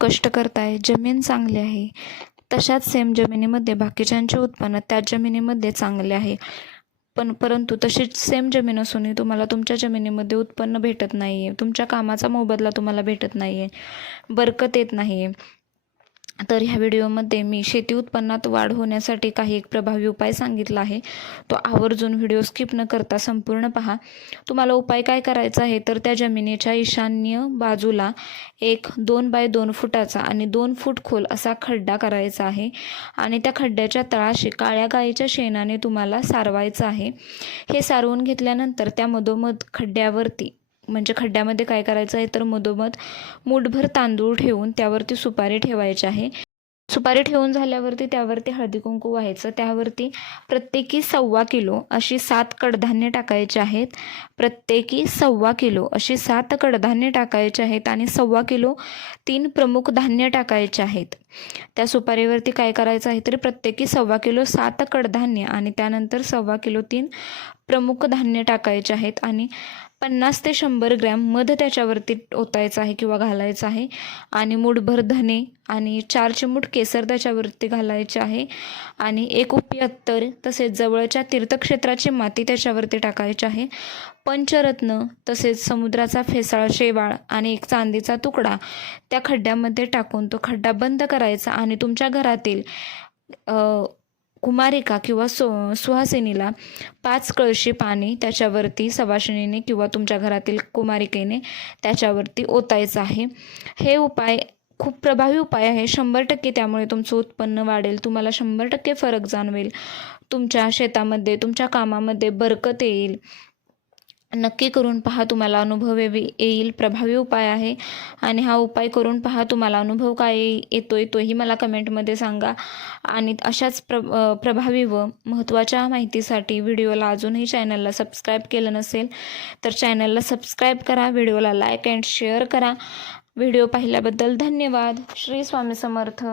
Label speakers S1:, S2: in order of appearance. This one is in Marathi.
S1: कष्ट करताय. जमीन चांगली आहे. तशाच सेम जमिनीमध्ये बाकीच्यांचे उत्पन्न त्याच जमिनीमध्ये चांगले आहे. पण परंतु तशीच सेम जमीन असूनही तुम्हाला तुमच्या जमिनीमध्ये उत्पन्न भेटत नाही आहे तुमच्या कामाचा मोबदला तुम्हाला भेटत नाही आहे बरकत येत नाही आहे तर ह्या व्हिडिओमध्ये मी शेती उत्पन्नात वाढ होण्यासाठी काही एक प्रभावी उपाय सांगितला आहे. तो आवर्जून व्हिडिओ स्किप न करता संपूर्ण पहा. तुम्हाला उपाय काय करायचा आहे? तर त्या जमिनीच्या ईशान्य बाजूला एक दोन बाय दोन फुटाचा आणि दोन फूट खोल असा खड्डा करायचा आहे. आणि त्या खड्ड्याच्या तळाशी काळ्या गाईच्या शेणाने तुम्हाला सारवायचं आहे. हे सारवून घेतल्यानंतर त्या मधोमध खड्ड्यावरती म्हणजे खड्ड्यामध्ये काय करायचं आहे तर मधोमध मूठभर तांदूळ ठेवून त्यावरती सुपारी ठेवायची आहे. सुपारी ठेवून झाल्यावरती त्यावरती हळदी कुंकू व्हायचं. त्यावरती प्रत्येकी सव्वा किलो अशी सात कडधान्य टाकायचे आहेत. प्रत्येकी सव्वा किलो अशी सात कडधान्य टाकायचे आहेत आणि सव्वा किलो तीन प्रमुख धान्य टाकायचे आहेत. त्या सुपारीवरती काय करायचं आहे तर प्रत्येकी सव्वा किलो सात कडधान्य आणि त्यानंतर सव्वा किलो तीन प्रमुख धान्य टाकायचे आहेत आणि पन्नास ते शंभर ग्रॅम मध त्याच्यावरती ओतायचं आहे किंवा घालायचं आहे. आणि मुठभर धने आणि चार चिमूट केसर त्याच्यावरती घालायचे आहे. आणि एक उपयत्तर तसेच जवळच्या तीर्थक्षेत्राची माती त्याच्यावरती टाकायची आहे. पंचरत्न तसेच समुद्राचा फेसाळ शेवाळ आणि एक चांदीचा तुकडा त्या खड्ड्यामध्ये टाकून तो खड्डा बंद करायचा आणि तुमच्या घरातील कुमारिका किंवा सु सुहासिनीला पाच कळशी पाणी त्याच्यावरती सवाशिणीने किंवा तुमच्या घरातील कुमारिकेने त्याच्यावरती ओतायचं आहे. हे उपाय खूप प्रभावी उपाय आहे. शंभर टक्के त्यामुळे तुमचं उत्पन्न वाढेल. तुम्हाला शंभर टक्के फरक जाणवेल. तुमच्या शेतामध्ये तुमच्या कामामध्ये बरकत येईल. नक्की करून पहा तुम्हाला अनुभव येवी- येईल. प्रभावी उपाय आहे. आणि हा उपाय करून पहा तुम्हाला अनुभव काय येतोय तोही मला कमेंटमध्ये सांगा. आणि अशाच प्र प्रभावी व महत्त्वाच्या माहितीसाठी व्हिडिओला अजूनही चॅनलला सबस्क्राईब केलं नसेल तर चॅनलला सबस्क्राईब करा व्हिडिओला लाईक अँड शेअर करा. व्हिडिओ पाहिल्याबद्दल धन्यवाद. श्री स्वामी समर्थ.